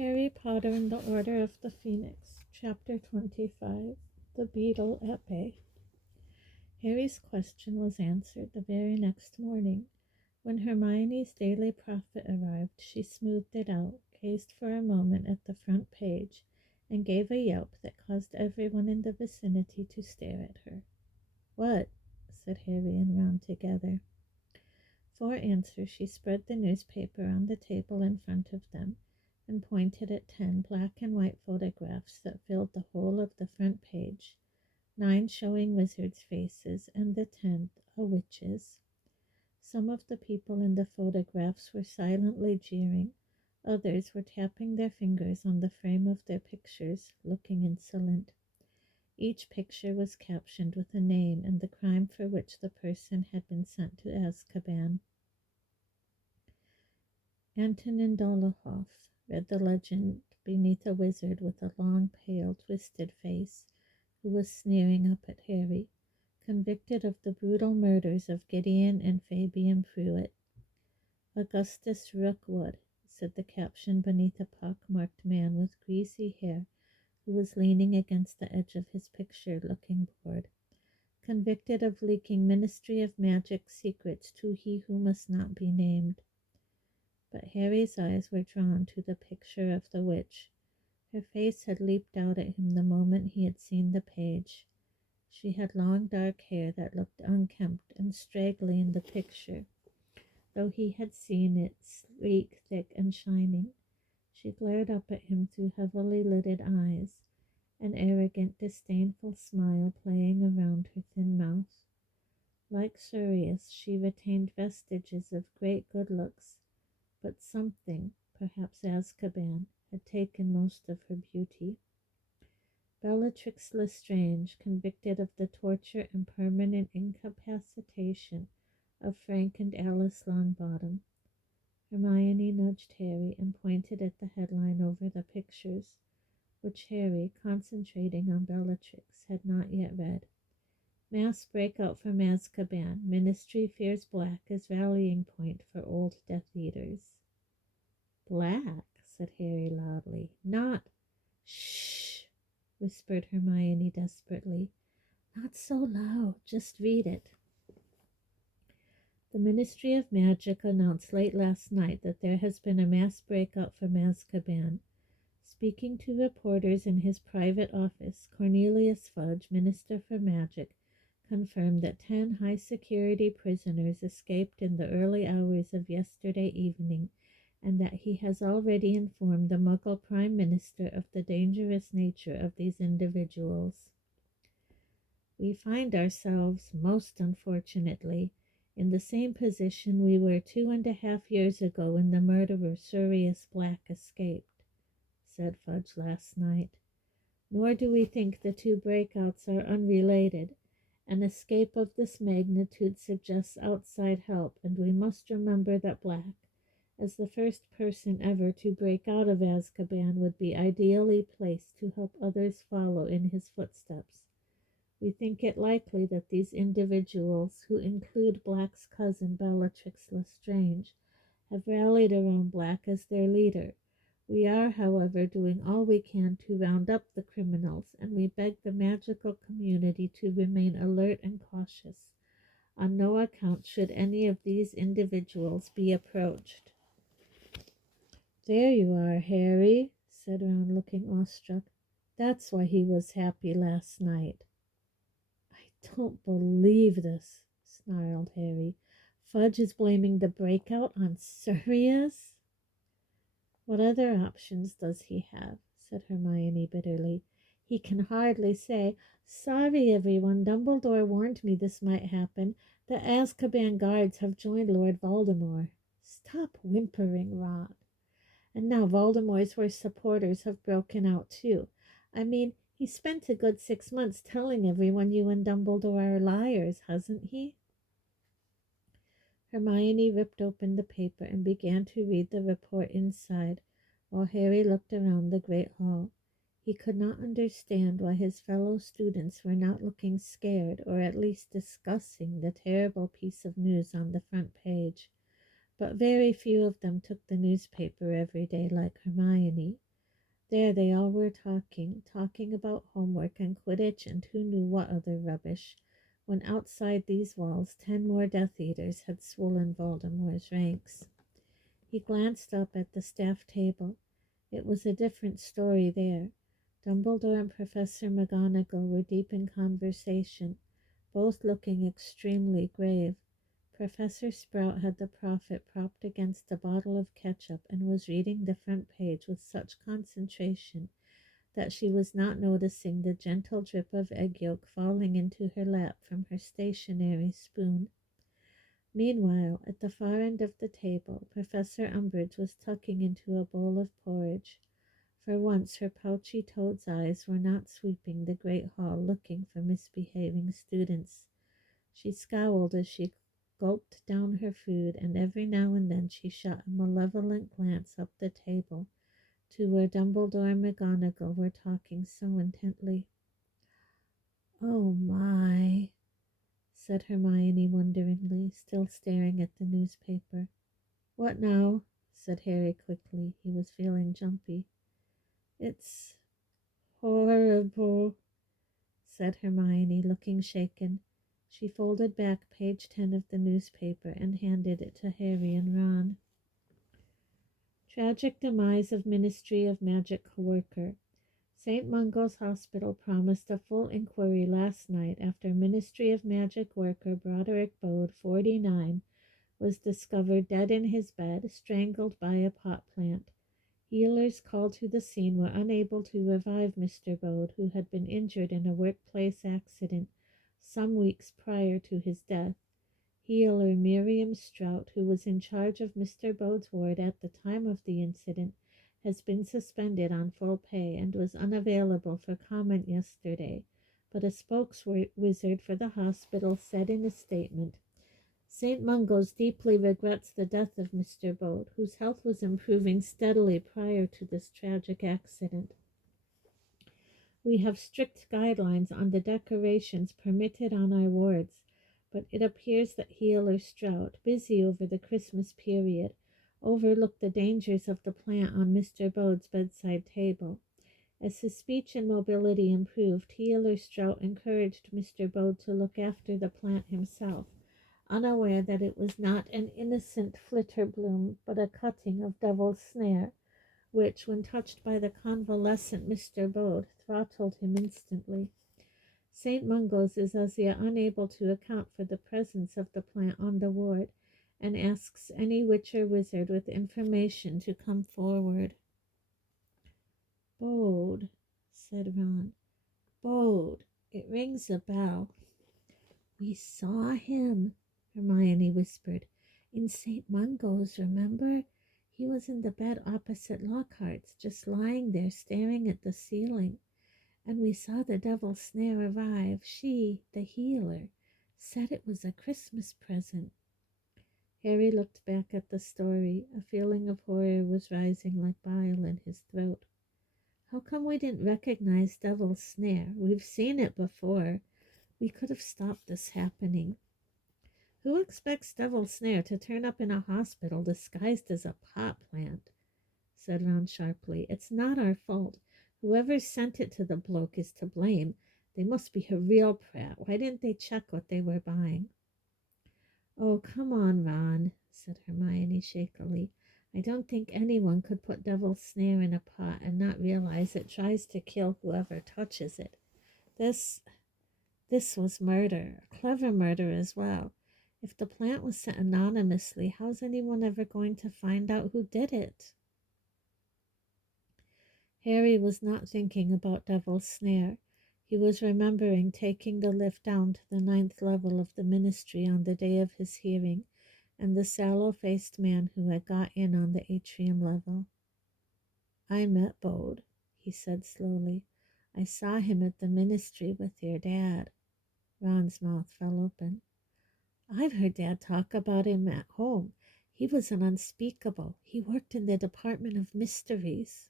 Harry Potter and the Order of the Phoenix, Chapter 25, The Beetle at Bay. Harry's question was answered the very next morning. When Hermione's daily prophet arrived, she smoothed it out, gazed for a moment at the front page, and gave a yelp that caused everyone in the vicinity to stare at her. "What?" said Harry and Ron together. For answer, she spread the newspaper on the table in front of them and pointed at 10 black and white photographs that filled the whole of the front page, 9 showing wizards' faces and the 10th a witch's. Some of the people in the photographs were silently jeering, others were tapping their fingers on the frame of their pictures, looking insolent. Each picture was captioned with a name and the crime for which the person had been sent to Azkaban. Antonin Dolohov, read the legend beneath a wizard with a long, pale, twisted face, who was sneering up at Harry, convicted of the brutal murders of Gideon and Fabian Pruitt. Augustus Rookwood, said the caption beneath a pock-marked man with greasy hair who was leaning against the edge of his picture, looking bored, convicted of leaking Ministry of Magic secrets to he who must not be named. But Harry's eyes were drawn to the picture of the witch. Her face had leaped out at him the moment he had seen the page. She had long dark hair that looked unkempt and straggly in the picture, though he had seen it sleek, thick, and shining. She glared up at him through heavily lidded eyes, an arrogant, disdainful smile playing around her thin mouth. Like Sirius, she retained vestiges of great good looks, but something, perhaps Azkaban, had taken most of her beauty. Bellatrix Lestrange, convicted of the torture and permanent incapacitation of Frank and Alice Longbottom. Hermione nudged Harry and pointed at the headline over the pictures, which Harry, concentrating on Bellatrix, had not yet read. Mass breakout from Azkaban. Ministry fears Black as rallying point for old Death Eaters. "Black," said Harry loudly. "Not—" "Shh," whispered Hermione desperately. "Not so loud. Just read it." The Ministry of Magic announced late last night that there has been a mass breakout from Azkaban. Speaking to reporters in his private office, Cornelius Fudge, Minister for Magic, confirmed that 10 high-security prisoners escaped in the early hours of yesterday evening, and that he has already informed the Muggle Prime Minister of the dangerous nature of these individuals. "We find ourselves, most unfortunately, in the same position we were 2.5 years ago when the murderer Sirius Black escaped," said Fudge last night. "Nor do we think the 2 breakouts are unrelated. An escape of this magnitude suggests outside help, and we must remember that Black, as the first person ever to break out of Azkaban, would be ideally placed to help others follow in his footsteps. We think it likely that these individuals, who include Black's cousin Bellatrix Lestrange, have rallied around Black as their leader. We are, however, doing all we can to round up the criminals, and we beg the magical community to remain alert and cautious. On no account should any of these individuals be approached." "There you are, Harry," said Ron, looking awestruck. "That's why he was happy last night." "I don't believe this," snarled Harry. "Fudge is blaming the breakout on Sirius?" "What other options does he have?" said Hermione bitterly. "He can hardly say, 'Sorry, everyone, Dumbledore warned me this might happen. The Azkaban guards have joined Lord Voldemort.' Stop whimpering, Ron. And now Voldemort's worst supporters have broken out too. I mean, he spent a good 6 months telling everyone you and Dumbledore are liars, hasn't he?" Hermione ripped open the paper and began to read the report inside, while Harry looked around the great hall. He could not understand why his fellow students were not looking scared, or at least discussing the terrible piece of news on the front page. But very few of them took the newspaper every day like Hermione. There they all were talking about homework and Quidditch and who knew what other rubbish, when outside these walls 10 more Death Eaters had swollen Voldemort's ranks. He glanced up at the staff table. It was a different story there. Dumbledore and Professor McGonagall were deep in conversation, both looking extremely grave. Professor Sprout had the Prophet propped against a bottle of ketchup and was reading the front page with such concentration that she was not noticing the gentle drip of egg yolk falling into her lap from her stationary spoon. Meanwhile, at the far end of the table, Professor Umbridge was tucking into a bowl of porridge. For once her pouchy toad's eyes were not sweeping the great hall looking for misbehaving students. She scowled as she gulped down her food, and every now and then she shot a malevolent glance up the table to where Dumbledore and McGonagall were talking so intently. "Oh my," said Hermione wonderingly, still staring at the newspaper. "What now?" said Harry quickly. He was feeling jumpy. "It's horrible," said Hermione, looking shaken. She folded back page 10 of the newspaper and handed it to Harry and Ron. Tragic demise of Ministry of Magic worker. St. Mungo's Hospital promised a full inquiry last night after Ministry of Magic worker Broderick Bode, 49, was discovered dead in his bed, strangled by a pot plant. Healers called to the scene were unable to revive Mr. Bode, who had been injured in a workplace accident some weeks prior to his death. Healer Miriam Strout, who was in charge of Mr. Bode's ward at the time of the incident, has been suspended on full pay and was unavailable for comment yesterday, but a spokeswizard for the hospital said in a statement, "St. Mungo's deeply regrets the death of Mr. Bode, whose health was improving steadily prior to this tragic accident. We have strict guidelines on the decorations permitted on our wards, but it appears that Healer Strout, busy over the Christmas period, overlooked the dangers of the plant on Mr. Bode's bedside table. As his speech and mobility improved, Healer Strout encouraged Mr. Bode to look after the plant himself, unaware that it was not an innocent flitterbloom, but a cutting of Devil's Snare, which, when touched by the convalescent Mr. Bode, throttled him instantly. St. Mungo's is as yet unable to account for the presence of the plant on the ward, and asks any witch or wizard with information to come forward." "Bode," said Ron. "Bode. It rings a bell." "We saw him," Hermione whispered, "in St. Mungo's, remember? He was in the bed opposite Lockhart's, just lying there staring at the ceiling. And we saw the Devil's Snare arrive. She, the healer, said it was a Christmas present." Harry looked back at the story. A feeling of horror was rising like bile in his throat. "How come we didn't recognize Devil's Snare? We've seen it before. We could have stopped this happening." "Who expects Devil's Snare to turn up in a hospital disguised as a pot plant?" said Ron sharply. "It's not our fault. Whoever sent it to the bloke is to blame. They must be a real prat. Why didn't they check what they were buying?" "Oh, come on, Ron," said Hermione shakily. "I don't think anyone could put Devil's Snare in a pot and not realize it tries to kill whoever touches it. This was murder, a clever murder as well. If the plant was sent anonymously, how's anyone ever going to find out who did it?" Harry was not thinking about Devil's Snare. He was remembering taking the lift down to the 9th level of the ministry on the day of his hearing, and the sallow-faced man who had got in on the atrium level. "I met Bode," he said slowly. "I saw him at the ministry with your dad." Ron's mouth fell open. "I've heard Dad talk about him at home. He was an unspeakable. He worked in the Department of Mysteries."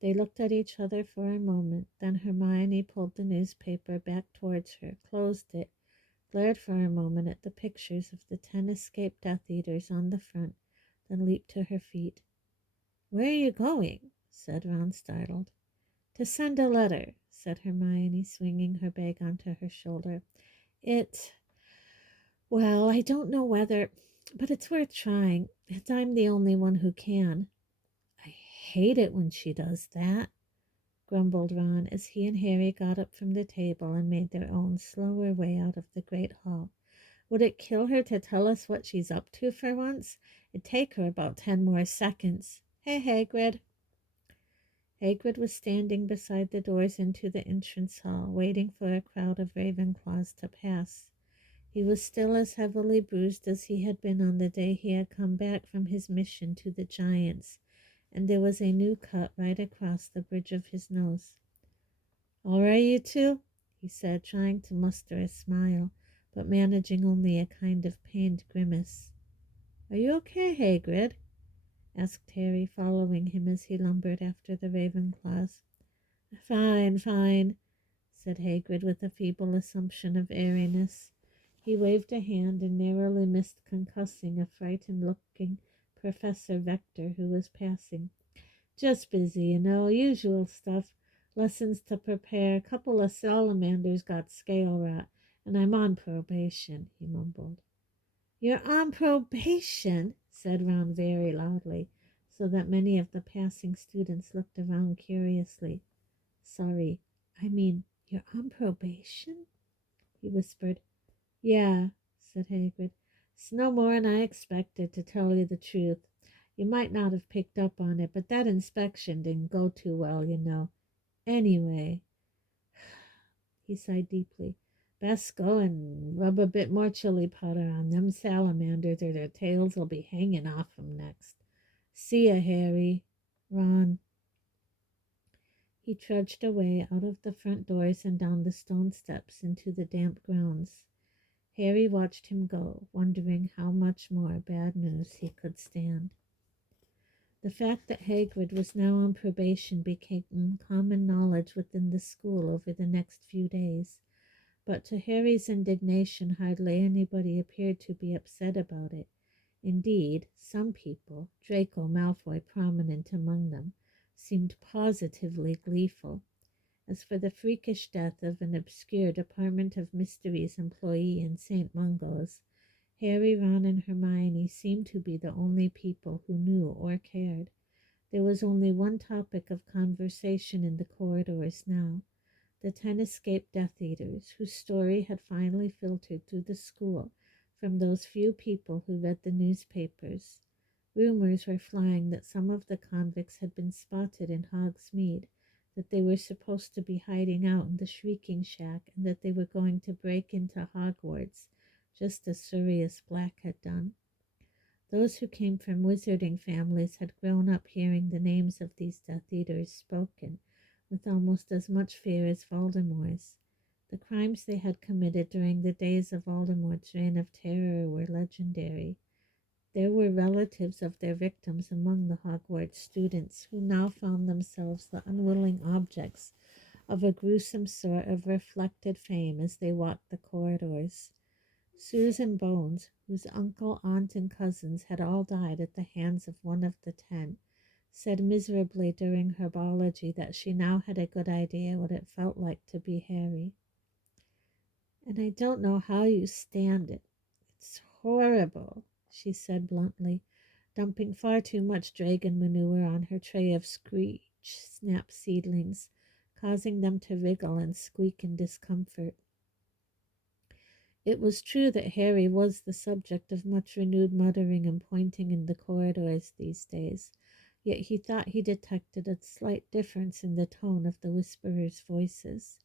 They looked at each other for a moment. Then Hermione pulled the newspaper back towards her, closed it, glared for a moment at the pictures of the 10 escaped Death Eaters on the front, then leaped to her feet. "Where are you going?" said Ron, startled. To send a letter, said Hermione, swinging her bag onto her shoulder. Well, I don't know whether, but it's worth trying, and I'm the only one who can. I hate it when she does that, grumbled Ron as he and Harry got up from the table and made their own slower way out of the great hall. Would it kill her to tell us what she's up to for once? It'd take her about 10 more seconds. Hey, Hagrid. Hagrid was standing beside the doors into the entrance hall, waiting for a crowd of Ravenclaws to pass. He was still as heavily bruised as he had been on the day he had come back from his mission to the Giants, and there was a new cut right across the bridge of his nose. All right, you two, he said, trying to muster a smile, but managing only a kind of pained grimace. Are you okay, Hagrid? Asked Harry, following him as he lumbered after the Ravenclaws. Fine, said Hagrid with a feeble assumption of airiness. He waved a hand and narrowly missed concussing a frightened-looking Professor Vector who was passing. Just busy, usual stuff. Lessons to prepare. A couple of salamanders got scale rot, and I'm on probation, he mumbled. You're on probation, said Ron very loudly, so that many of the passing students looked around curiously. Sorry, you're on probation? He whispered. Yeah, said Hagrid. It's no more'n I expected, to tell you the truth. You might not have picked up on it, but that inspection didn't go too well. Anyway, he sighed deeply. Best go and rub a bit more chili powder on them salamanders, or their tails will be hanging off 'em next. See ya, Harry. Ron. He trudged away out of the front doors and down the stone steps into the damp grounds. Harry watched him go, wondering how much more bad news he could stand. The fact that Hagrid was now on probation became common knowledge within the school over the next few days, but to Harry's indignation hardly anybody appeared to be upset about it. Indeed, some people, Draco Malfoy prominent among them, seemed positively gleeful. As for the freakish death of an obscure Department of Mysteries employee in St. Mungo's, Harry, Ron, and Hermione seemed to be the only people who knew or cared. There was only one topic of conversation in the corridors now: the 10 escaped Death Eaters, whose story had finally filtered through the school from those few people who read the newspapers. Rumors were flying that some of the convicts had been spotted in Hogsmeade, that they were supposed to be hiding out in the Shrieking Shack, and that they were going to break into Hogwarts, just as Sirius Black had done. Those who came from wizarding families had grown up hearing the names of these Death Eaters spoken, with almost as much fear as Voldemort's. The crimes they had committed during the days of Voldemort's reign of terror were legendary. There were relatives of their victims among the Hogwarts students who now found themselves the unwilling objects of a gruesome sort of reflected fame as they walked the corridors. Susan Bones, whose uncle, aunt, and cousins had all died at the hands of one of the 10, said miserably during herbology that she now had a good idea what it felt like to be Harry. And I don't know how you stand it. It's horrible, she said bluntly, dumping far too much dragon manure on her tray of Screech Snap seedlings, causing them to wriggle and squeak in discomfort. It was true that Harry was the subject of much renewed muttering and pointing in the corridors these days, yet he thought he detected a slight difference in the tone of the whisperers' voices.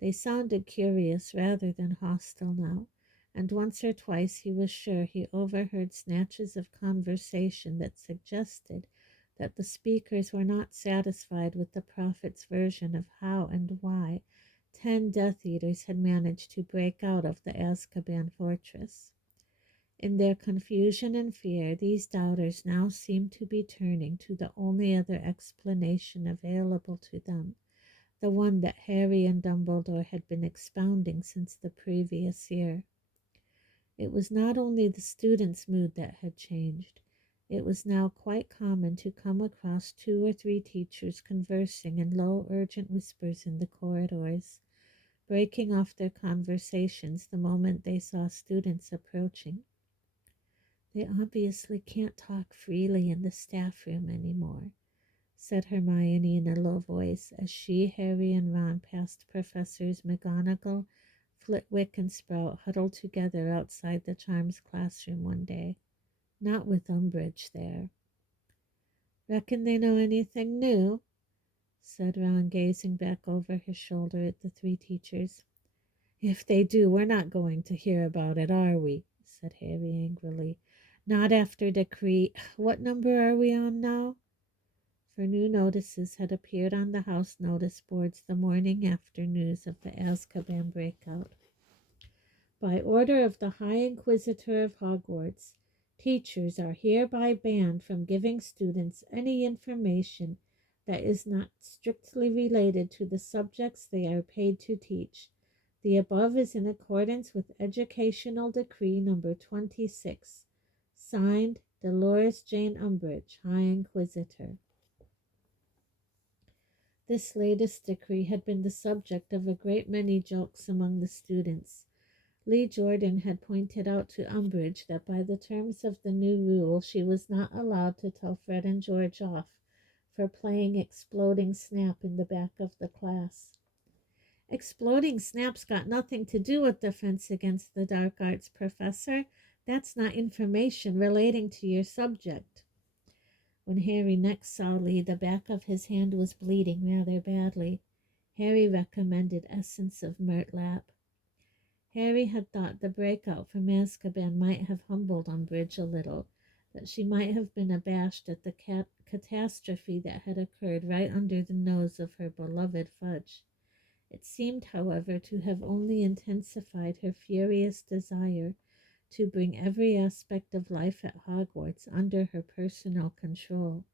They sounded curious rather than hostile now, and once or twice he was sure he overheard snatches of conversation that suggested that the speakers were not satisfied with the prophet's version of how and why 10 Death Eaters had managed to break out of the Azkaban fortress. In their confusion and fear, these doubters now seemed to be turning to the only other explanation available to them, the one that Harry and Dumbledore had been expounding since the previous year. It was not only the students' mood that had changed. It was now quite common to come across 2 or 3 teachers conversing in low, urgent whispers in the corridors, breaking off their conversations the moment they saw students approaching. "They obviously can't talk freely in the staff room anymore," said Hermione in a low voice as she, Harry, and Ron passed Professors McGonagall, Flitwick, and Sprout huddled together outside the Charms classroom one day. "Not with Umbridge there." "Reckon they know anything new?" said Ron, gazing back over his shoulder at the 3 teachers. "If they do, we're not going to hear about it, are we?" said Harry angrily. "Not after Decree— What number are we on now?" For new notices had appeared on the house notice boards the morning after news of the Azkaban breakout. "By order of the High Inquisitor of Hogwarts, teachers are hereby banned from giving students any information that is not strictly related to the subjects they are paid to teach. The above is in accordance with Educational Decree number 26. Signed, Dolores Jane Umbridge, High Inquisitor." This latest decree had been the subject of a great many jokes among the students. Lee Jordan had pointed out to Umbridge that by the terms of the new rule she was not allowed to tell Fred and George off for playing Exploding Snap in the back of the class. "Exploding Snap's got nothing to do with Defense Against the Dark Arts, Professor. That's not information relating to your subject." When Harry next saw Lee, the back of his hand was bleeding rather badly. Harry recommended essence of murtlap. Harry had thought the breakout from Azkaban might have humbled Umbridge a little, that she might have been abashed at the catastrophe that had occurred right under the nose of her beloved Fudge. It seemed, however, to have only intensified her furious desire to bring every aspect of life at Hogwarts under her personal control.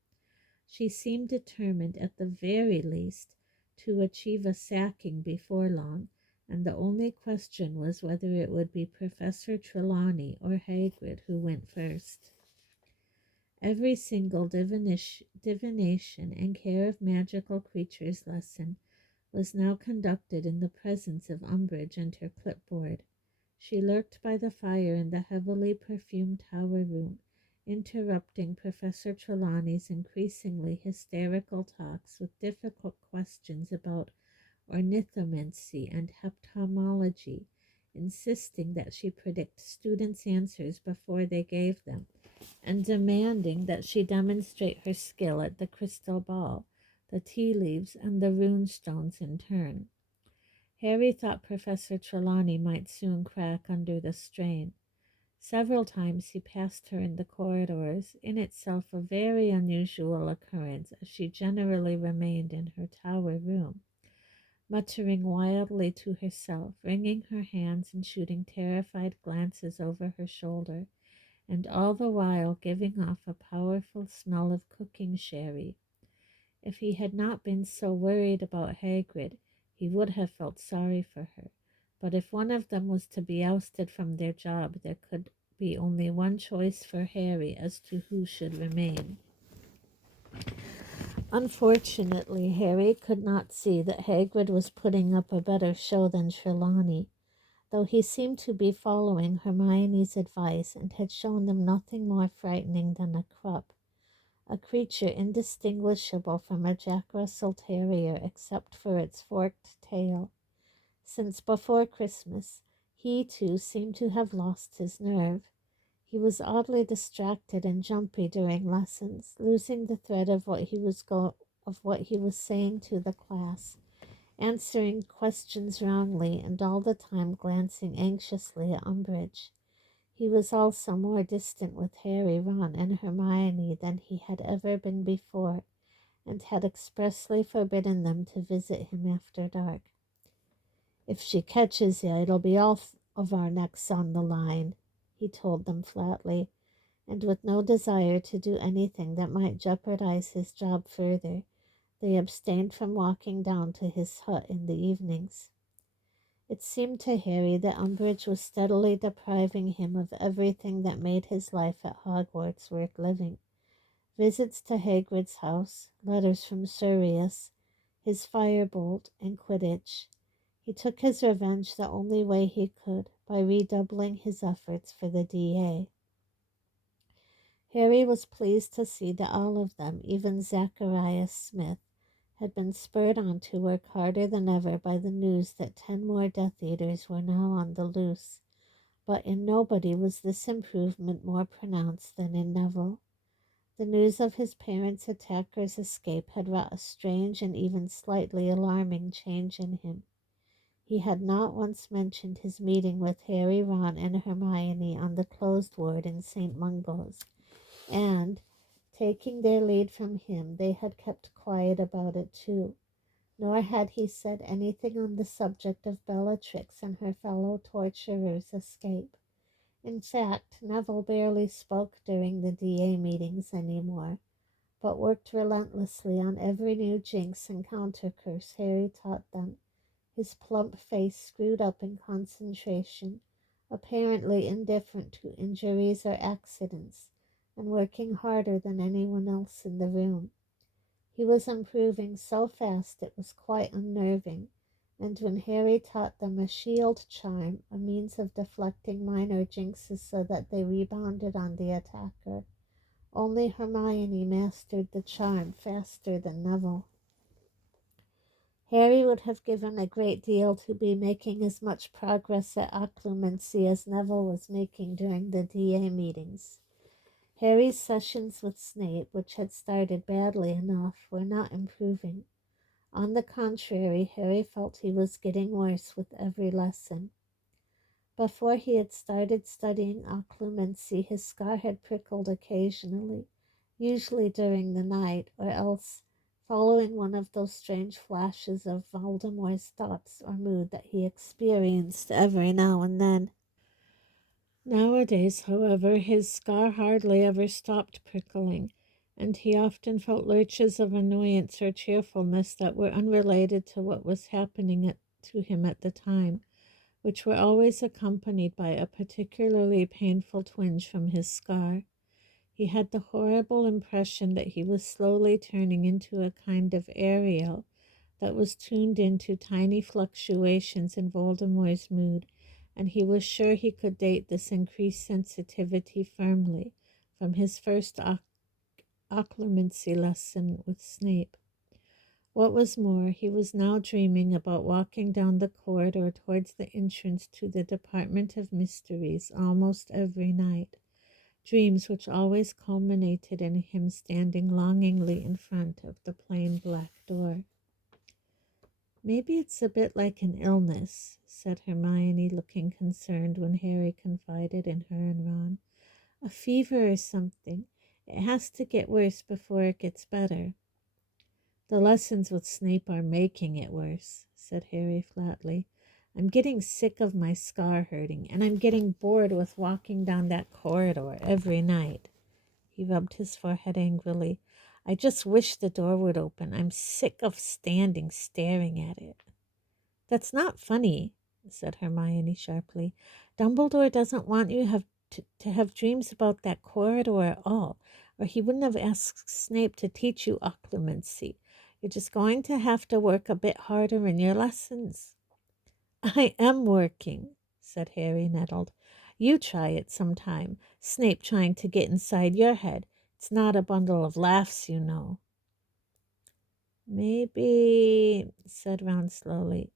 She seemed determined, at the very least, to achieve a sacking before long, and the only question was whether it would be Professor Trelawney or Hagrid who went first. Every single divination and care of magical creatures lesson was now conducted in the presence of Umbridge and her clipboard. She lurked by the fire in the heavily perfumed tower room, interrupting Professor Trelawney's increasingly hysterical talks with difficult questions about ornithomancy and heptomology, insisting that she predict students' answers before they gave them, and demanding that she demonstrate her skill at the crystal ball, the tea leaves, and the rune stones in turn. Harry thought Professor Trelawney might soon crack under the strain. Several times he passed her in the corridors, in itself a very unusual occurrence, as she generally remained in her tower room, muttering wildly to herself, wringing her hands and shooting terrified glances over her shoulder, and all the while giving off a powerful smell of cooking sherry. If he had not been so worried about Hagrid, he would have felt sorry for her. But if one of them was to be ousted from their job, there could be only one choice for Harry as to who should remain. Unfortunately, Harry could not see that Hagrid was putting up a better show than Trelawney, though he seemed to be following Hermione's advice and had shown them nothing more frightening than a Krupp, a creature indistinguishable from a Jack Russell Terrier except for its forked tail. Since before Christmas, he too seemed to have lost his nerve. He was oddly distracted and jumpy during lessons, losing the thread of what he was saying to the class, answering questions wrongly, and all the time glancing anxiously at Umbridge. He was also more distant with Harry, Ron, and Hermione than he had ever been before, and had expressly forbidden them to visit him after dark. "If she catches you, it'll be all of our necks on the line," he told them flatly, and with no desire to do anything that might jeopardize his job further, they abstained from walking down to his hut in the evenings. It seemed to Harry that Umbridge was steadily depriving him of everything that made his life at Hogwarts worth living. Visits to Hagrid's house, letters from Sirius, his firebolt, and Quidditch. He took his revenge the only way he could, by redoubling his efforts for the DA. Harry was pleased to see that all of them, even Zacharias Smith, had been spurred on to work harder than ever by the news that 10 more Death Eaters were now on the loose. But in nobody was this improvement more pronounced than in Neville. The news of his parents' attacker's escape had wrought a strange and even slightly alarming change in him. He had not once mentioned his meeting with Harry, Ron, and Hermione on the closed ward in St. Mungo's, and, taking their lead from him, they had kept quiet about it too. Nor had he said anything on the subject of Bellatrix and her fellow torturer's escape. In fact, Neville barely spoke during the DA meetings any more, but worked relentlessly on every new jinx and counter-curse Harry taught them, his plump face screwed up in concentration, apparently indifferent to injuries or accidents, and working harder than anyone else in the room. He was improving so fast it was quite unnerving, and when Harry taught them a shield charm, a means of deflecting minor jinxes so that they rebounded on the attacker, only Hermione mastered the charm faster than Neville. Harry would have given a great deal to be making as much progress at occlumency as Neville was making during the DA meetings. Harry's sessions with Snape, which had started badly enough, were not improving. On the contrary, Harry felt he was getting worse with every lesson. Before he had started studying occlumency, his scar had prickled occasionally, usually during the night, or else following one of those strange flashes of Voldemort's thoughts or mood that he experienced every now and then. Nowadays, however, his scar hardly ever stopped prickling, and he often felt lurches of annoyance or cheerfulness that were unrelated to what was happening to him at the time, which were always accompanied by a particularly painful twinge from his scar. He had the horrible impression that he was slowly turning into a kind of Ariel that was tuned into tiny fluctuations in Voldemort's mood, and he was sure he could date this increased sensitivity firmly from his first occlumency lesson with Snape. What was more, he was now dreaming about walking down the corridor towards the entrance to the Department of Mysteries almost every night, dreams which always culminated in him standing longingly in front of the plain black door. "Maybe it's a bit like an illness," said Hermione, looking concerned when Harry confided in her and Ron. "A fever or something. It has to get worse before it gets better." "The lessons with Snape are making it worse," said Harry flatly. "I'm getting sick of my scar hurting, and I'm getting bored with walking down that corridor every night." He rubbed his forehead angrily. "I just wish the door would open. I'm sick of standing staring at it." "That's not funny," said Hermione sharply. "Dumbledore doesn't want you to have dreams about that corridor at all, or he wouldn't have asked Snape to teach you occlumency. You're just going to have to work a bit harder in your lessons." "I am working," said Harry, nettled. "You try it sometime. Snape trying to get inside your head. It's not a bundle of laughs, you know." "Maybe," said Ron slowly.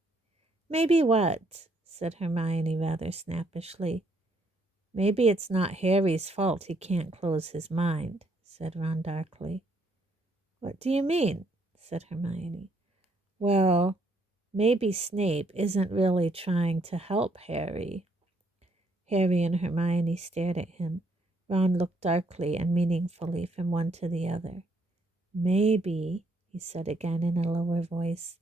"Maybe what?" said Hermione rather snappishly. "Maybe it's not Harry's fault he can't close his mind," said Ron darkly. "What do you mean?" said Hermione. "Well, maybe Snape isn't really trying to help Harry." Harry and Hermione stared at him. Ron looked darkly and meaningfully from one to the other. "Maybe," he said again in a lower voice,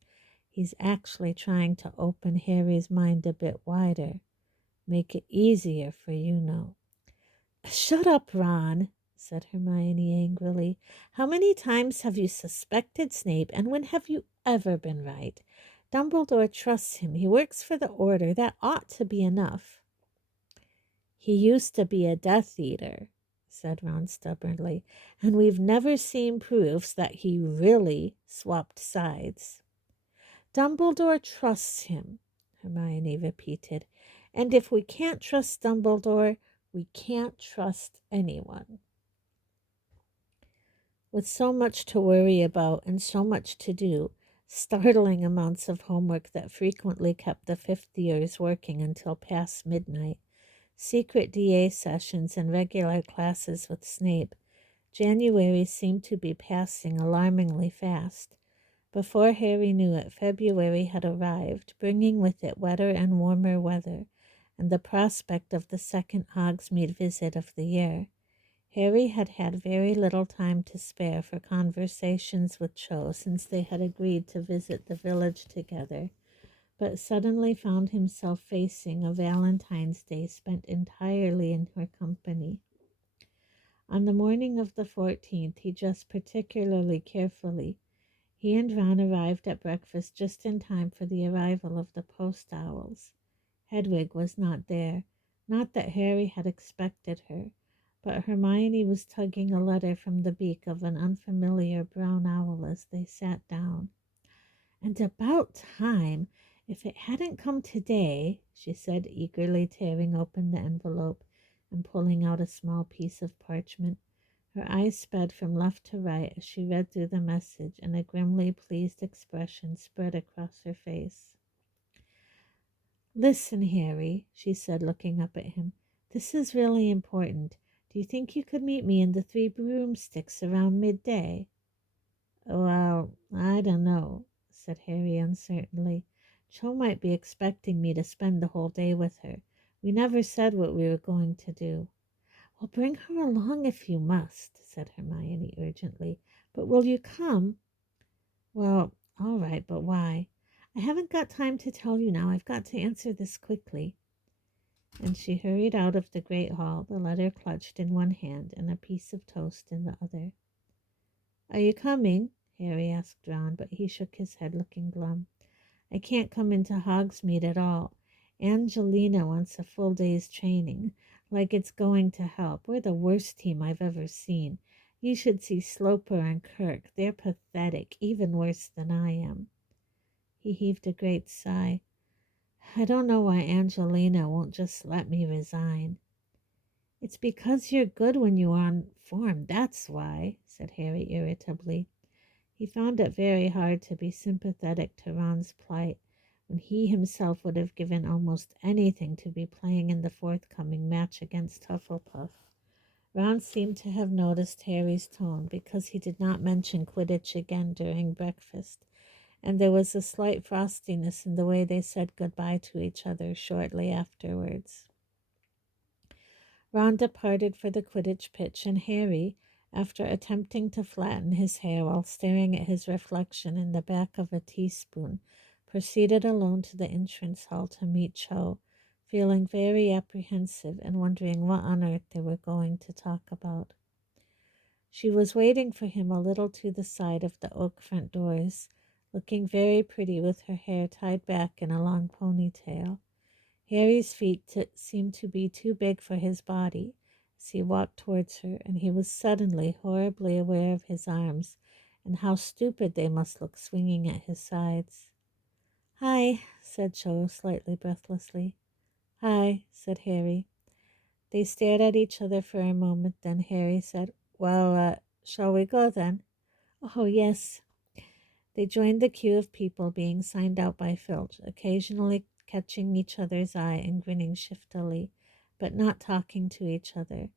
"he's actually trying to open Harry's mind a bit wider. Make it easier for you know." "Shut up, Ron," said Hermione angrily. "How many times have you suspected Snape, and when have you ever been right? Dumbledore trusts him. He works for the Order. That ought to be enough." "He used to be a Death Eater," said Ron stubbornly, "and we've never seen proofs that he really swapped sides." "Dumbledore trusts him," Hermione repeated. "And if we can't trust Dumbledore, we can't trust anyone." With so much to worry about and so much to do, startling amounts of homework that frequently kept the fifth years working until past midnight, secret DA sessions and regular classes with Snape, January seemed to be passing alarmingly fast. Before Harry knew it, February had arrived, bringing with it wetter and warmer weather, and the prospect of the second Hogsmeade visit of the year. Harry had had very little time to spare for conversations with Cho since they had agreed to visit the village together, but suddenly found himself facing a Valentine's Day spent entirely in her company. On the morning of the 14th, he dressed particularly carefully. He and Ron arrived at breakfast just in time for the arrival of the post owls. Hedwig was not there. Not that Harry had expected her, but Hermione was tugging a letter from the beak of an unfamiliar brown owl as they sat down. "And about time, if it hadn't come today," she said, eagerly tearing open the envelope and pulling out a small piece of parchment. Her eyes sped from left to right as she read through the message, and a grimly pleased expression spread across her face. "Listen, Harry," she said, looking up at him. "This is really important. Do you think you could meet me in the Three Broomsticks around midday?" "Well, I don't know," said Harry uncertainly. "Cho might be expecting me to spend the whole day with her. We never said what we were going to do." "Well, bring her along if you must," said Hermione urgently. "But will you come?" "Well, all right, but why?" "I haven't got time to tell you now. I've got to answer this quickly." And she hurried out of the great hall, the letter clutched in one hand and a piece of toast in the other. "Are you coming?" Harry asked Ron, but he shook his head, looking glum. "I can't come into Hogsmeade at all. Angelina wants a full day's training, like it's going to help. We're the worst team I've ever seen. You should see Sloper and Kirk. They're pathetic, even worse than I am." He heaved a great sigh. "I don't know why Angelina won't just let me resign." "It's because you're good when you're on form, that's why," said Harry irritably. He found it very hard to be sympathetic to Ron's plight when he himself would have given almost anything to be playing in the forthcoming match against Hufflepuff. Ron seemed to have noticed Harry's tone because he did not mention Quidditch again during breakfast, and there was a slight frostiness in the way they said goodbye to each other shortly afterwards. Ron departed for the Quidditch pitch, and Harry, after attempting to flatten his hair while staring at his reflection in the back of a teaspoon, proceeded alone to the entrance hall to meet Cho, feeling very apprehensive and wondering what on earth they were going to talk about. She was waiting for him a little to the side of the oak front doors, looking very pretty with her hair tied back in a long ponytail. Harry's feet seemed to be too big for his body as he walked towards her, and he was suddenly horribly aware of his arms and how stupid they must look swinging at his sides. "Hi," said Cho, slightly breathlessly. "Hi," said Harry. They stared at each other for a moment, then Harry said, "Well, shall we go then?" "Oh, yes." They joined the queue of people being signed out by Filch, occasionally catching each other's eye and grinning shiftily, but not talking to each other.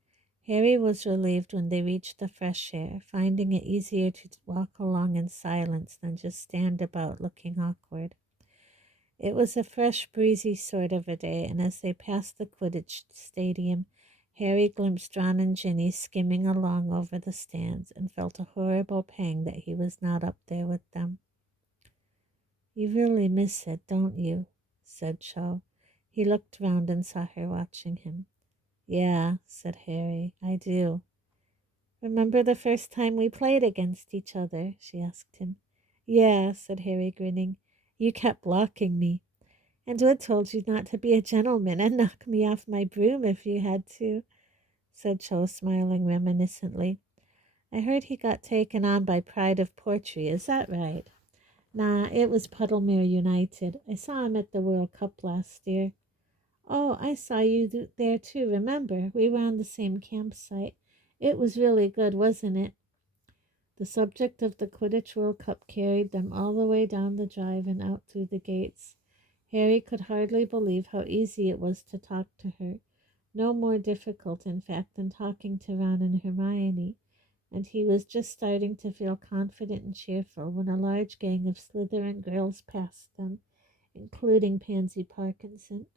Harry was relieved when they reached the fresh air, finding it easier to walk along in silence than just stand about looking awkward. It was a fresh, breezy sort of a day, and as they passed the Quidditch stadium, Harry glimpsed Ron and Ginny skimming along over the stands and felt a horrible pang that he was not up there with them. "You really miss it, don't you?" said Cho. He looked round and saw her watching him. "Yeah," said Harry, "I do." "Remember the first time we played against each other?" she asked him. "Yeah," said Harry, grinning. You kept blocking me. And Wood told you not to be a gentleman and knock me off my broom if you had to, said Cho, smiling reminiscently. I heard he got taken on by Pride of Portree, is that right? Nah, it was Puddlemere United. I saw him at the World Cup last year. Oh, I saw you there too, remember? We were on the same campsite. It was really good, wasn't it? The subject of the Quidditch World Cup carried them all the way down the drive and out through the gates. Harry could hardly believe how easy it was to talk to her. No more difficult, in fact, than talking to Ron and Hermione, and he was just starting to feel confident and cheerful when a large gang of Slytherin girls passed them, including Pansy Parkinson.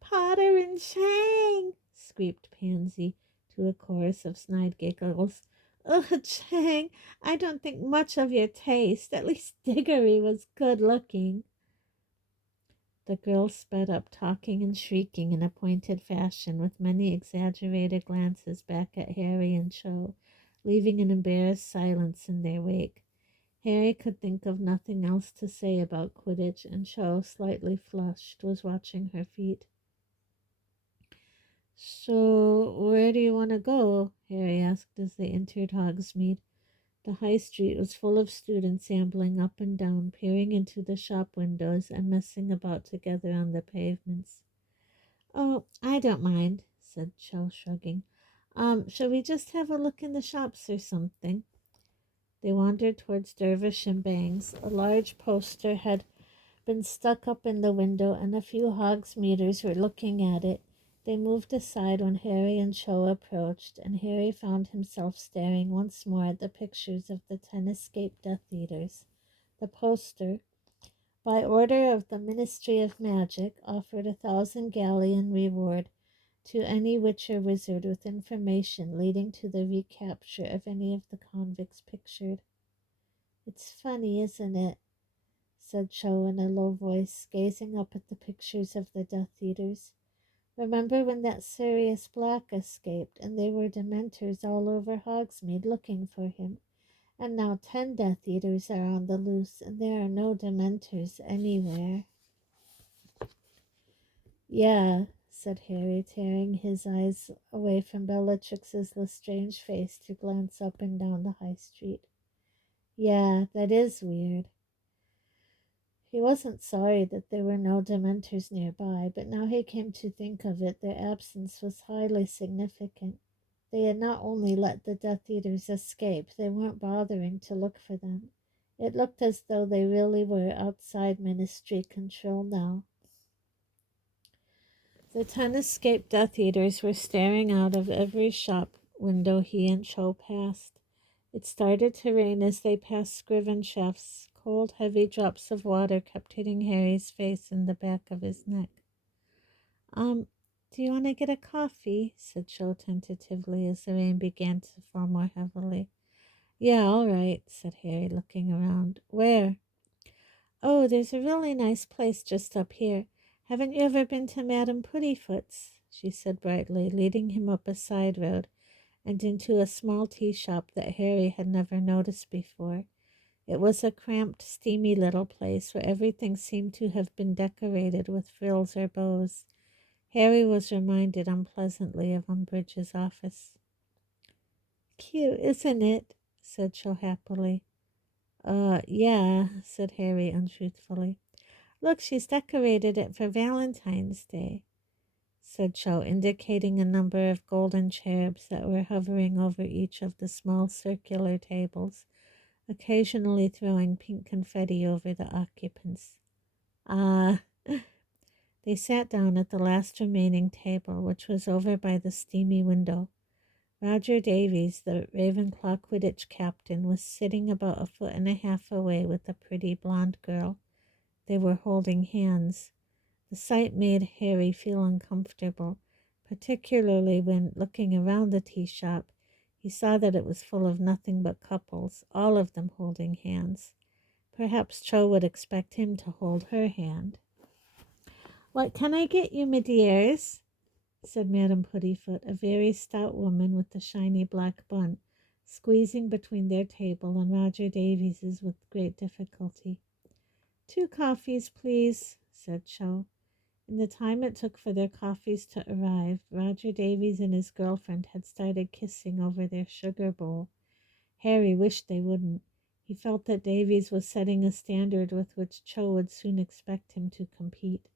Potter and Chang, squeaked Pansy to a chorus of snide giggles. Ugh, Chang, I don't think much of your taste. At least Diggory was good looking. The girls sped up, talking and shrieking in a pointed fashion, with many exaggerated glances back at Harry and Cho, leaving an embarrassed silence in their wake. Harry could think of nothing else to say about Quidditch, and Cho, slightly flushed, was watching her feet. So, where do you want to go? Harry asked as they entered Hogsmeade. The high street was full of students ambling up and down, peering into the shop windows and messing about together on the pavements. Oh, I don't mind, said Cho, shrugging. Shall we just have a look in the shops or something? They wandered towards Dervish and Bangs. A large poster had been stuck up in the window, and a few Hogsmeaders were looking at it. They moved aside when Harry and Cho approached, and Harry found himself staring once more at the pictures of the 10 escaped Death Eaters. The poster, by order of the Ministry of Magic, offered 1,000 galleon reward to any witch or wizard with information leading to the recapture of any of the convicts pictured. It's funny, isn't it? Said Cho in a low voice, gazing up at the pictures of the Death Eaters. Remember when that Sirius Black escaped, and there were Dementors all over Hogsmeade looking for him? And now 10 Death Eaters are on the loose, and there are no Dementors anywhere. Yeah, said Harry, tearing his eyes away from Bellatrix's Lestrange face to glance up and down the high street. Yeah, that is weird. He wasn't sorry that there were no Dementors nearby, but now he came to think of it, their absence was highly significant. They had not only let the Death Eaters escape, they weren't bothering to look for them. It looked as though they really were outside Ministry control now. The 10 escaped Death Eaters were staring out of every shop window he and Cho passed. It started to rain as they passed Scriven shafts. Cold, heavy drops of water kept hitting Harry's face and the back of his neck. Do you want to get a coffee? Said Cho tentatively as the rain began to fall more heavily. Yeah, all right, said Harry, looking around. Where? Oh, there's a really nice place just up here. Haven't you ever been to Madame Puttyfoot's? She said brightly, leading him up a side road and into a small tea shop that Harry had never noticed before. It was a cramped, steamy little place where everything seemed to have been decorated with frills or bows. Harry was reminded unpleasantly of Umbridge's office. Cute, isn't it? Said Cho happily. Yeah, said Harry untruthfully. Look, she's decorated it for Valentine's Day, said Cho, indicating a number of golden cherubs that were hovering over each of the small circular tables, occasionally throwing pink confetti over the occupants. They sat down at the last remaining table, which was over by the steamy window. Roger Davies, the Ravenclaw Quidditch captain, was sitting about 1.5 feet away with a pretty blonde girl. They were holding hands. The sight made Harry feel uncomfortable, particularly when, looking around the tea shop, he saw that it was full of nothing but couples, all of them holding hands. Perhaps Cho would expect him to hold her hand. What can I get you, my dears? Said Madame Puttyfoot, a very stout woman with a shiny black bun, squeezing between their table and Roger Davies's with great difficulty. 2 coffees, please, said Cho. In the time it took for their coffees to arrive, Roger Davies and his girlfriend had started kissing over their sugar bowl. Harry wished they wouldn't. He felt that Davies was setting a standard with which Cho would soon expect him to compete.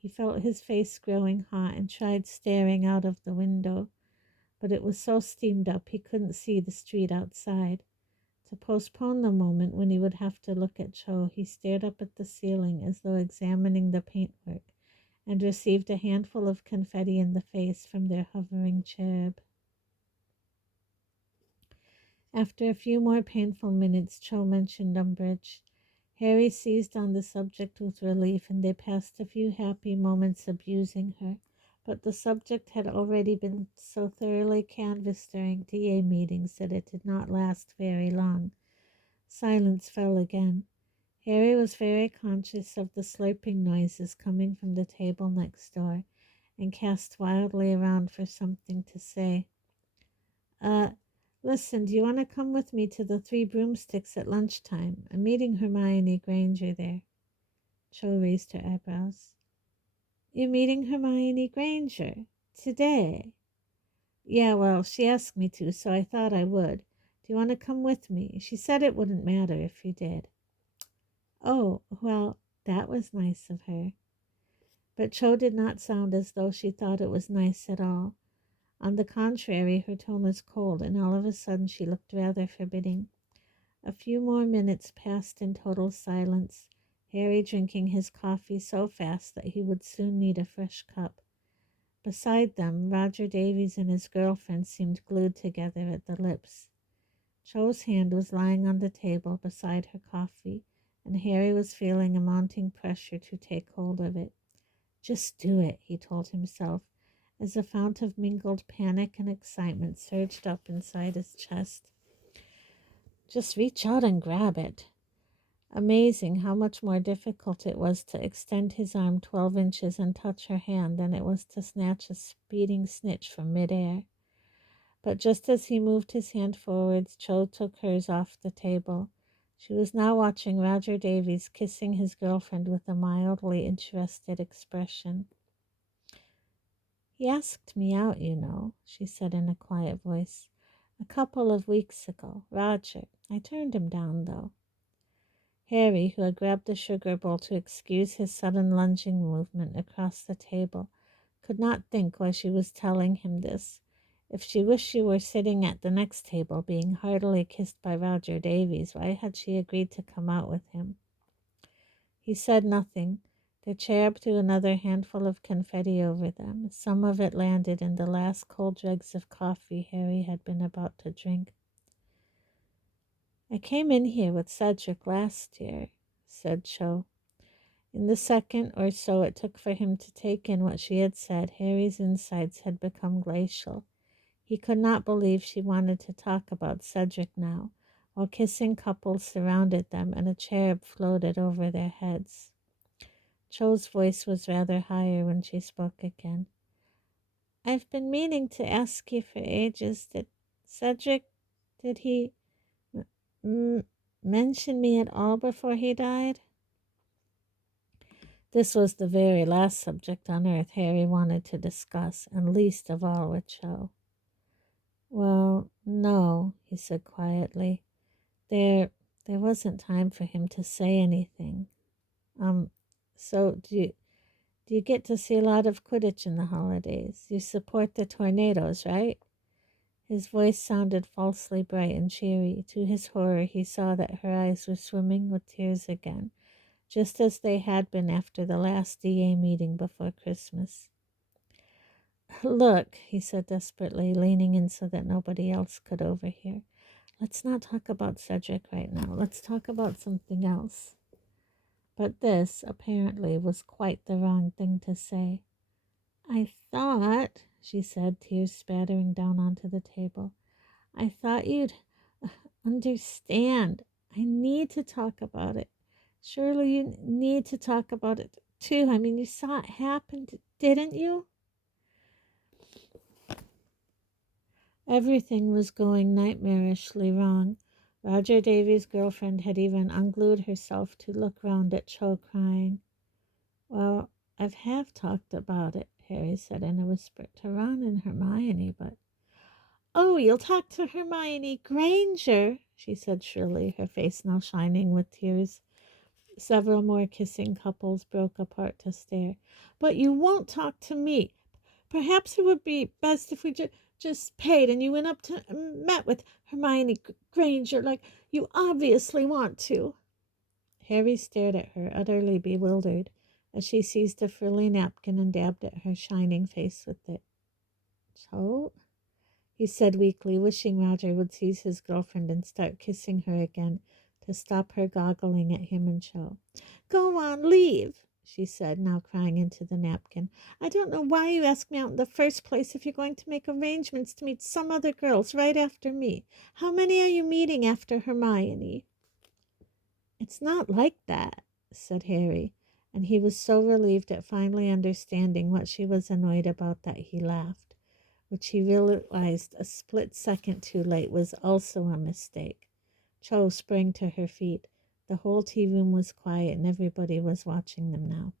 He felt his face growing hot and tried staring out of the window, but it was so steamed up he couldn't see the street outside. To postpone the moment when he would have to look at Cho, he stared up at the ceiling as though examining the paintwork, and received a handful of confetti in the face from their hovering cherub. After a few more painful minutes, Cho mentioned Umbridge. Harry seized on the subject with relief, and they passed a few happy moments abusing her. But the subject had already been so thoroughly canvassed during DA meetings that it did not last very long. Silence fell again. Harry was very conscious of the slurping noises coming from the table next door, and cast wildly around for something to say. Listen, do you want to come with me to the Three Broomsticks at lunchtime? I'm meeting Hermione Granger there. Cho raised her eyebrows. You're meeting Hermione Granger? Today? Yeah, well, she asked me to, so I thought I would. Do you want to come with me? She said it wouldn't matter if you did. Oh, well, that was nice of her. But Cho did not sound as though she thought it was nice at all. On the contrary, her tone was cold, and all of a sudden she looked rather forbidding. A few more minutes passed in total silence, Harry drinking his coffee so fast that he would soon need a fresh cup. Beside them, Roger Davies and his girlfriend seemed glued together at the lips. Cho's hand was lying on the table beside her coffee, and Harry was feeling a mounting pressure to take hold of it. Just do it, he told himself, as a fount of mingled panic and excitement surged up inside his chest. Just reach out and grab it. Amazing how much more difficult it was to extend his arm 12 inches and touch her hand than it was to snatch a speeding snitch from midair. But just as he moved his hand forwards, Cho took hers off the table. She was now watching Roger Davies kissing his girlfriend with a mildly interested expression. He asked me out, you know, she said in a quiet voice. A couple of weeks ago, Roger. I turned him down, though. Harry, who had grabbed the sugar bowl to excuse his sudden lunging movement across the table, could not think why she was telling him this. If she wished she were sitting at the next table, being heartily kissed by Roger Davies, why had she agreed to come out with him? He said nothing. The cherub threw another handful of confetti over them. Some of it landed in the last cold dregs of coffee Harry had been about to drink. I came in here with Cedric last year, said Cho. In the second or so it took for him to take in what she had said, Harry's insides had become glacial. He could not believe she wanted to talk about Cedric now, while kissing couples surrounded them and a cherub floated over their heads. Cho's voice was rather higher when she spoke again. I've been meaning to ask you for ages. Did he mention me at all before he died? This was the very last subject on earth Harry wanted to discuss, and least of all with Cho. Well, no, he said quietly. There wasn't time for him to say anything. So do you get to see a lot of Quidditch in the holidays? You support the Tornadoes, right? His voice sounded falsely bright and cheery. To his horror, he saw that her eyes were swimming with tears again, just as they had been after the last DA meeting before Christmas. Look, he said desperately, leaning in so that nobody else could overhear. Let's not talk about Cedric right now. Let's talk about something else. But this, apparently, was quite the wrong thing to say. I thought, she said, tears spattering down onto the table, I thought you'd understand. I need to talk about it. Surely you need to talk about it, too. I mean, you saw it happen, didn't you? Everything was going nightmarishly wrong. Roger Davy's girlfriend had even unglued herself to look round at Cho, crying. Well, I've half talked about it, Harry said in a whisper to Ron and Hermione, but... Oh, you'll talk to Hermione Granger, she said shrilly, her face now shining with tears. Several more kissing couples broke apart to stare. But you won't talk to me. Perhaps it would be best if we just paid and you went up to met with Hermione Granger like you obviously want to. Harry stared at her, utterly bewildered, as she seized a frilly napkin and dabbed at her shining face with it. So, he said weakly, wishing Roger would seize his girlfriend and start kissing her again to stop her goggling at him and Cho. Go on, leave, she said, now crying into the napkin. I don't know why you asked me out in the first place if you're going to make arrangements to meet some other girls right after me. How many are you meeting after Hermione? It's not like that, said Harry, and he was so relieved at finally understanding what she was annoyed about that he laughed, which he realized a split second too late was also a mistake. Cho sprang to her feet. The whole tea room was quiet and everybody was watching them now.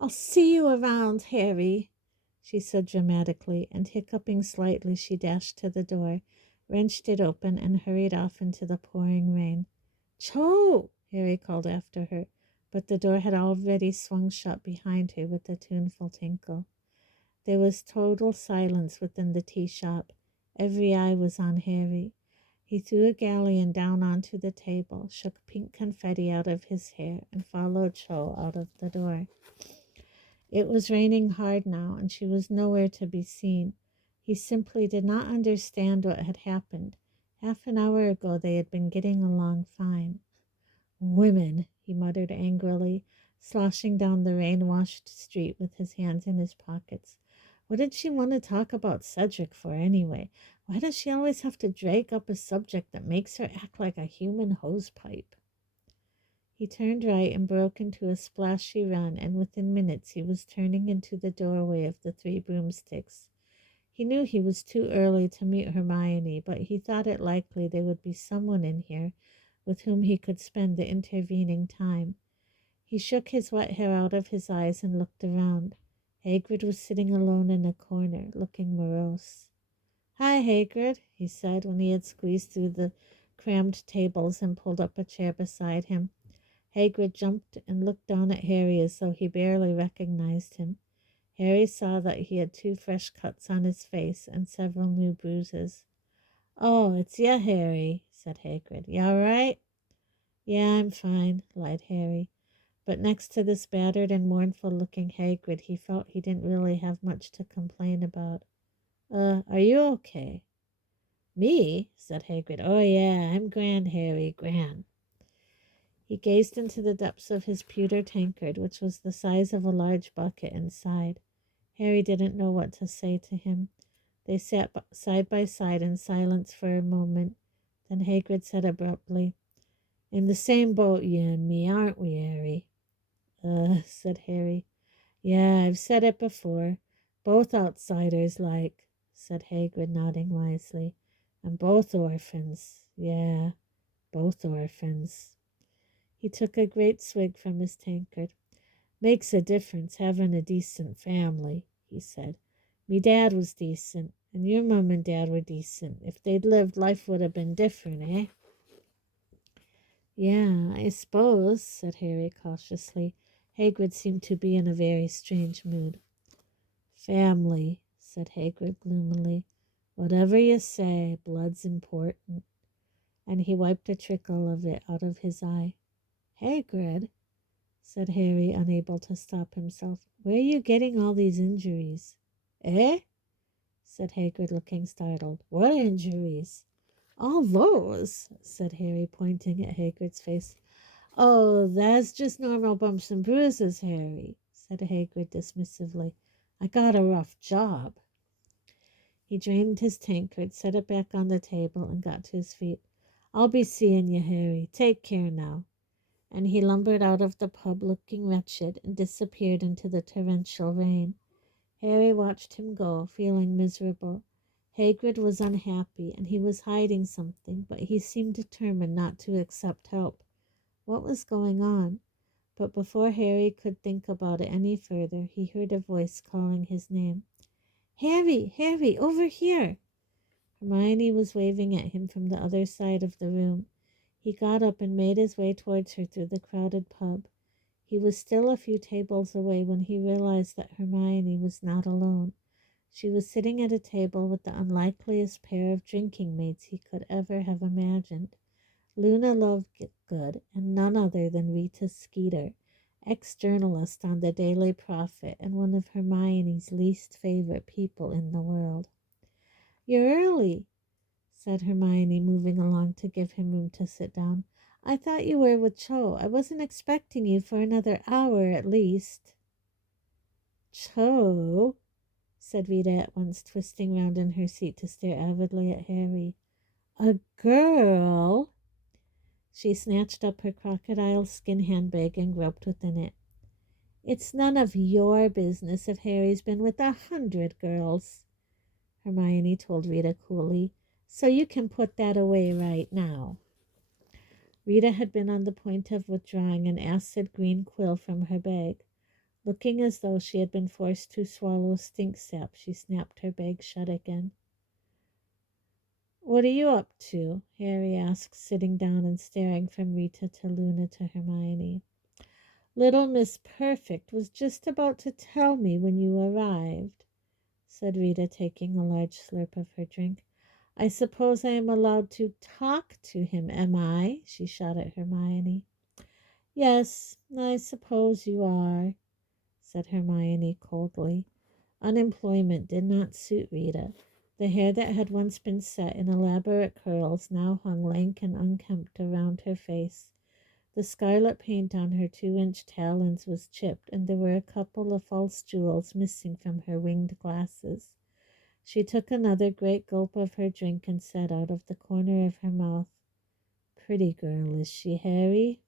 I'll see you around, Harry, she said dramatically, and hiccuping slightly she dashed to the door, wrenched it open, and hurried off into the pouring rain. Cho! Harry called after her, but the door had already swung shut behind her with a tuneful tinkle. There was total silence within the tea shop. Every eye was on Harry. He threw a galleon down onto the table, shook pink confetti out of his hair, and followed Cho out of the door. It was raining hard now, and she was nowhere to be seen. He simply did not understand what had happened. Half an hour ago they had been getting along fine. Women, he muttered angrily, sloshing down the rain-washed street with his hands in his pockets. What did she want to talk about Cedric for anyway? Why does she always have to drag up a subject that makes her act like a human hosepipe? He turned right and broke into a splashy run, and within minutes he was turning into the doorway of the Three Broomsticks. He knew he was too early to meet Hermione, but he thought it likely there would be someone in here with whom he could spend the intervening time. He shook his wet hair out of his eyes and looked around. Hagrid was sitting alone in a corner, looking morose. Hi, Hagrid, he said when he had squeezed through the crammed tables and pulled up a chair beside him. Hagrid jumped and looked down at Harry as though he barely recognized him. Harry saw that he had 2 fresh cuts on his face and several new bruises. Oh, it's ya, Harry, said Hagrid. You all right? Yeah, I'm fine, lied Harry. But next to this battered and mournful-looking Hagrid, he felt he didn't really have much to complain about. Are you okay? Me? Said Hagrid. Oh, yeah, I'm grand, Harry, grand. He gazed into the depths of his pewter tankard, which was the size of a large bucket, and sighed. Harry didn't know what to say to him. They sat side by side in silence for a moment. Then Hagrid said abruptly, In the same boat, you and me, aren't we, Harry? Said Harry. Yeah, I've said it before. Both outsiders, like, said Hagrid, nodding wisely. And both orphans. Yeah, both orphans. He took a great swig from his tankard. Makes a difference having a decent family, he said. Me dad was decent, and your mum and dad were decent. If they'd lived, life would have been different, eh? Yeah, I suppose, said Harry cautiously. Hagrid seemed to be in a very strange mood. Family, said Hagrid gloomily. Whatever you say, blood's important. And he wiped a trickle of it out of his eye. Hagrid, said Harry, unable to stop himself. Where are you getting all these injuries? Eh? Said Hagrid, looking startled. What injuries? All those, said Harry, pointing at Hagrid's face. Oh, that's just normal bumps and bruises, Harry, said Hagrid dismissively. I got a rough job. He drained his tankard, set it back on the table, and got to his feet. I'll be seeing you, Harry. Take care now. And he lumbered out of the pub looking wretched and disappeared into the torrential rain. Harry watched him go, feeling miserable. Hagrid was unhappy, and he was hiding something, but he seemed determined not to accept help. What was going on? But before Harry could think about it any further, he heard a voice calling his name. Harry, Harry, over here! Hermione was waving at him from the other side of the room. He got up and made his way towards her through the crowded pub. He was still a few tables away when he realized that Hermione was not alone. She was sitting at a table with the unlikeliest pair of drinking mates he could ever have imagined. Luna Lovegood and none other than Rita Skeeter, ex-journalist on the Daily Prophet and one of Hermione's least favorite people in the world. "You're early," said Hermione, moving along to give him room to sit down. "I thought you were with Cho. I wasn't expecting you for another hour at least." "Cho?" said Rita at once, twisting round in her seat to stare avidly at Harry. "A girl?" She snatched up her crocodile skin handbag and groped within it. "It's none of your business if Harry's been with 100 girls," Hermione told Rita coolly, "so you can put that away right now." Rita had been on the point of withdrawing an acid green quill from her bag. Looking as though she had been forced to swallow stink sap, she snapped her bag shut again. "What are you up to?" Harry asked, sitting down and staring from Rita to Luna to Hermione. "Little Miss Perfect was just about to tell me when you arrived," said Rita, taking a large slurp of her drink. "I suppose I am allowed to talk to him, am I?" she shot at Hermione. "Yes, I suppose you are," said Hermione coldly. Unemployment did not suit Rita. The hair that had once been set in elaborate curls now hung lank and unkempt around her face. The scarlet paint on her 2-inch talons was chipped, and there were a couple of false jewels missing from her winged glasses. She took another great gulp of her drink and said out of the corner of her mouth, "Pretty girl, is she, Harry?"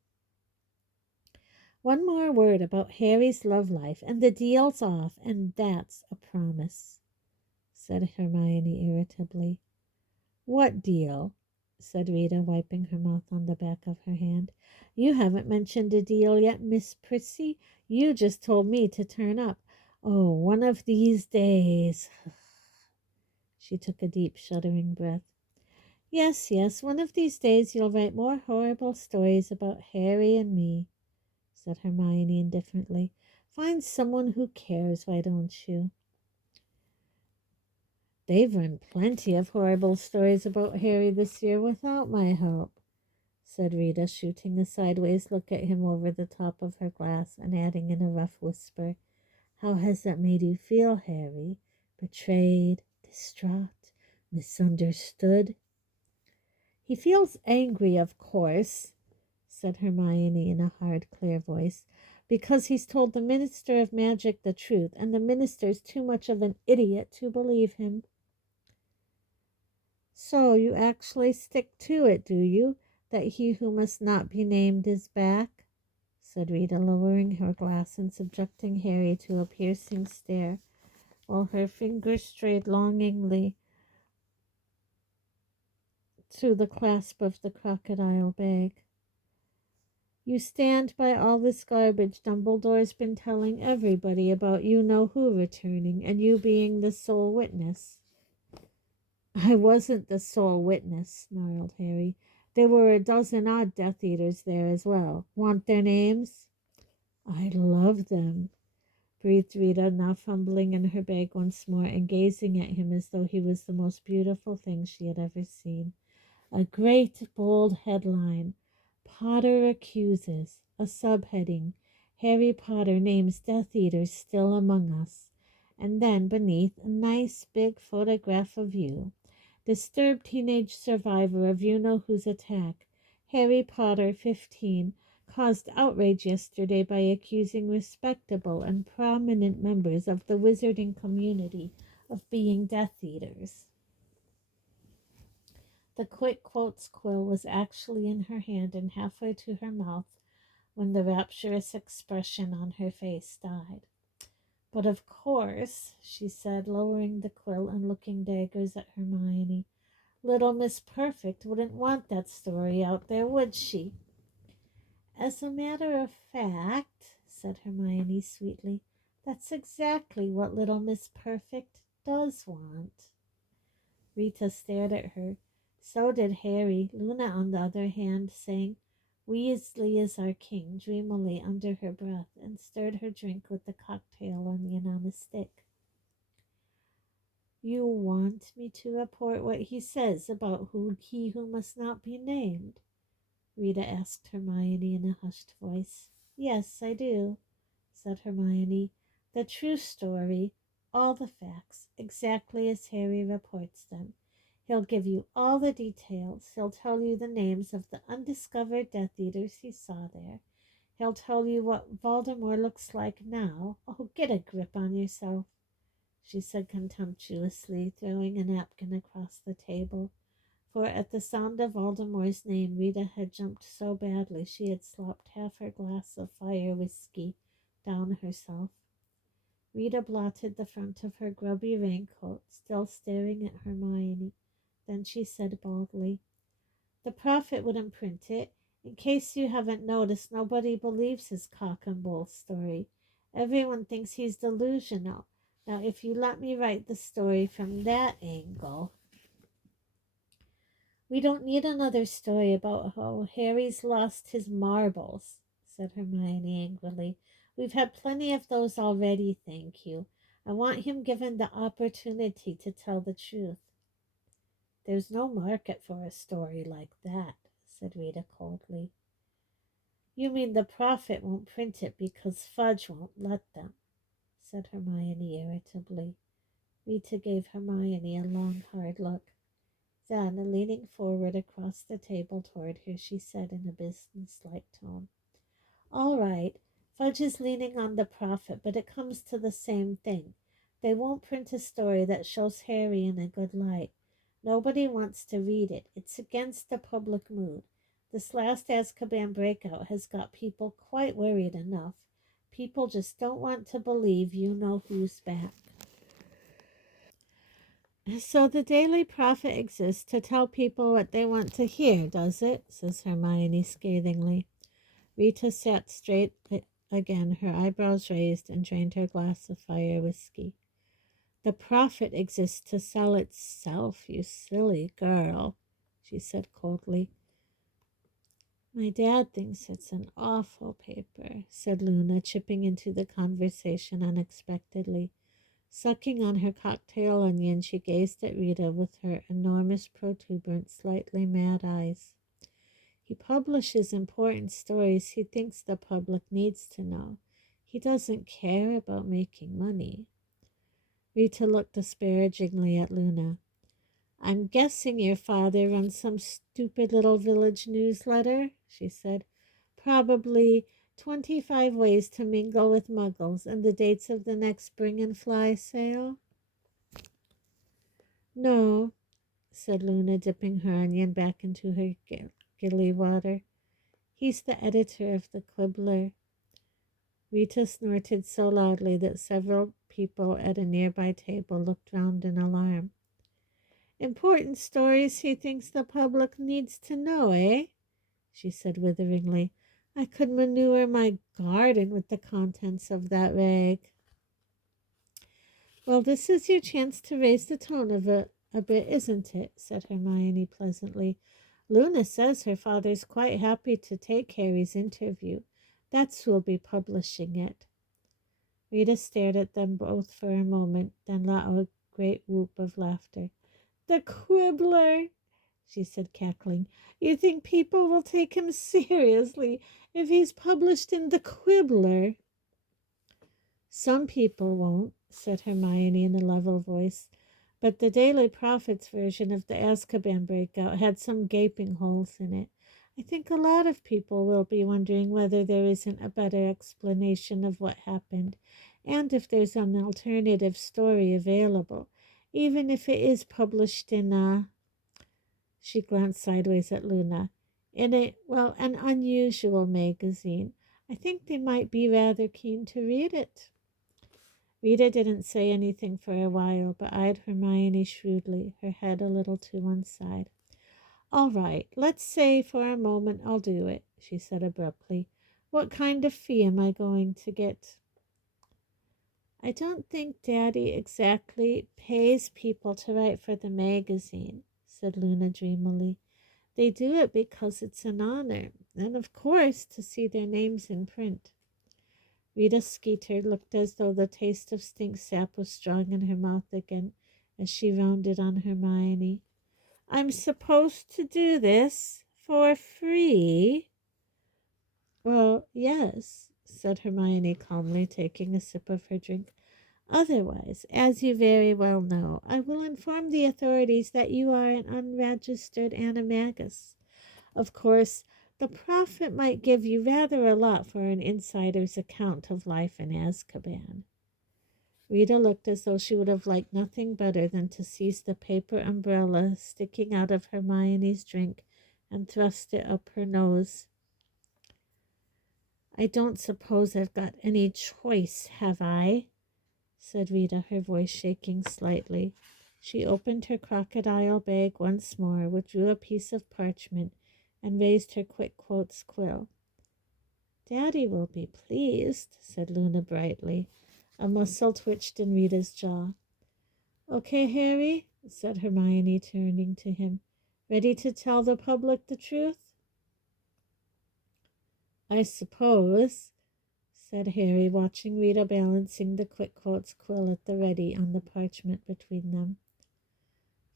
"One more word about Harry's love life, and the deal's off, and that's a promise," said Hermione irritably. "What deal?" said Rita, wiping her mouth on the back of her hand. "You haven't mentioned a deal yet, Miss Prissy. You just told me to turn up. Oh, one of these days." She took a deep, shuddering breath. Yes, yes, one of these days you'll write more horrible stories about Harry and me," said Hermione indifferently. "Find someone who cares, why don't you?" "They've run plenty of horrible stories about Harry this year without my help," said Rita, shooting a sideways look at him over the top of her glass and adding in a rough whisper, "How has that made you feel, Harry? Betrayed, distraught, misunderstood?" "He feels angry, of course," said Hermione in a hard, clear voice, "because he's told the Minister of Magic the truth, and the minister's too much of an idiot to believe him." "So you actually stick to it, do you, that he who must not be named is back?" said Rita, lowering her glass and subjecting Harry to a piercing stare, while her fingers strayed longingly to the clasp of the crocodile bag. "You stand by all this garbage Dumbledore's been telling everybody about you-know-who returning, and you being the sole witness." "I wasn't the sole witness," snarled Harry. "There were a dozen odd Death Eaters there as well. Want their names?" "I'd love them," breathed Rita, now fumbling in her bag once more and gazing at him as though he was the most beautiful thing she had ever seen. A great bold headline, "Potter Accuses," a subheading, "Harry Potter names Death Eaters still among us," and then beneath a nice big photograph of you. "Disturbed teenage survivor of you-know-who's attack. Harry Potter, 15, caused outrage yesterday by accusing respectable and prominent members of the wizarding community of being Death Eaters." The quick quotes quill was actually in her hand and halfway to her mouth when the rapturous expression on her face died. But of course, she said, lowering the quill and looking daggers at Hermione, little Miss Perfect wouldn't want that story out there, would she? As a matter of fact, said Hermione sweetly, that's exactly what little Miss Perfect does want. Rita stared at her. So did Harry. Luna, on the other hand, sang Weasley is our king dreamily under her breath and stirred her drink with the cocktail onion on a stick. You want me to report what he says about he who must not be named? Rita asked Hermione in a hushed voice. Yes, I do, said Hermione. The true story, all the facts, exactly as Harry reports them. He'll give you all the details. He'll tell you the names of the undiscovered Death Eaters he saw there. He'll tell you what Voldemort looks like now. Oh, get a grip on yourself, she said contemptuously, throwing a napkin across the table. For at the sound of Voldemort's name, Rita had jumped so badly she had slopped half her glass of fire whiskey down herself. Rita blotted the front of her grubby raincoat, still staring at Hermione. Then she said baldly, the prophet wouldn't print it. In case you haven't noticed, nobody believes his cock and bull story. Everyone thinks he's delusional. Now, if you let me write the story from that angle, we don't need another story about how Harry's lost his marbles, said Hermione angrily. We've had plenty of those already, thank you. I want him given the opportunity to tell the truth. There's no market for a story like that, said Rita coldly. You mean the prophet won't print it because Fudge won't let them, said Hermione irritably. Rita gave Hermione a long, hard look. Then, leaning forward across the table toward her, she said in a businesslike tone, all right, Fudge is leaning on the prophet, but it comes to the same thing. They won't print a story that shows Harry in a good light. Nobody wants to read it. It's against the public mood. This last Azkaban breakout has got people quite worried enough. People just don't want to believe you know who's back. So the Daily Prophet exists to tell people what they want to hear, does it? Says Hermione scathingly. Rita sat straight again, her eyebrows raised, and drained her glass of fire whiskey. The Prophet exists to sell itself, you silly girl, she said coldly. My dad thinks it's an awful paper, said Luna, chipping into the conversation unexpectedly. Sucking on her cocktail onion, she gazed at Rita with her enormous, protuberant, slightly mad eyes. He publishes important stories he thinks the public needs to know. He doesn't care about making money. Rita looked disparagingly at Luna. I'm guessing your father runs some stupid little village newsletter, she said. Probably 25 ways to mingle with muggles and the dates of the next Bring and Fly sale. No, said Luna, dipping her onion back into her gilly water. He's the editor of the Quibbler. Rita snorted so loudly that several people at a nearby table looked round in alarm. Important stories he thinks the public needs to know, eh? She said witheringly. I could manure my garden with the contents of that rag. Well, this is your chance to raise the tone of it a bit, isn't it? Said Hermione pleasantly. Luna says her father's quite happy to take Harry's interview. That's who'll be publishing it. Rita stared at them both for a moment, then let out a great whoop of laughter. The Quibbler, she said, cackling. You think people will take him seriously if he's published in the Quibbler? Some people won't, said Hermione in a level voice, but the Daily Prophet's version of the Azkaban breakout had some gaping holes in it. I think a lot of people will be wondering whether there isn't a better explanation of what happened, and if there's an alternative story available, even if it is published in she glanced sideways at Luna, in an unusual magazine. I think they might be rather keen to read it. Rita didn't say anything for a while, but eyed Hermione shrewdly, her head a little to one side. "All right, let's say for a moment I'll do it," she said abruptly. "What kind of fee am I going to get?" "I don't think Daddy exactly pays people to write for the magazine," said Luna dreamily. "They do it because it's an honor, and of course to see their names in print." Rita Skeeter looked as though the taste of stink sap was strong in her mouth again as she rounded on Hermione. "I'm supposed to do this for free?" "Well, yes," said Hermione calmly, taking a sip of her drink. "Otherwise, as you very well know, I will inform the authorities that you are an unregistered animagus. Of course, the profit might give you rather a lot for an insider's account of life in Azkaban." Rita looked as though she would have liked nothing better than to seize the paper umbrella sticking out of Hermione's drink and thrust it up her nose. "I don't suppose I've got any choice, have I?" said Rita, her voice shaking slightly. She opened her crocodile bag once more, withdrew a piece of parchment, and raised her quick quotes quill. "Daddy will be pleased," said Luna brightly. A muscle twitched in Rita's jaw. "Okay, Harry," said Hermione, turning to him. "Ready to tell the public the truth?" "I suppose," said Harry, watching Rita balancing the quick quotes quill at the ready on the parchment between them.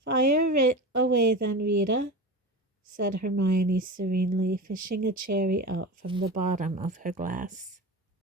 "Fire it away then, Rita," said Hermione serenely, fishing a cherry out from the bottom of her glass.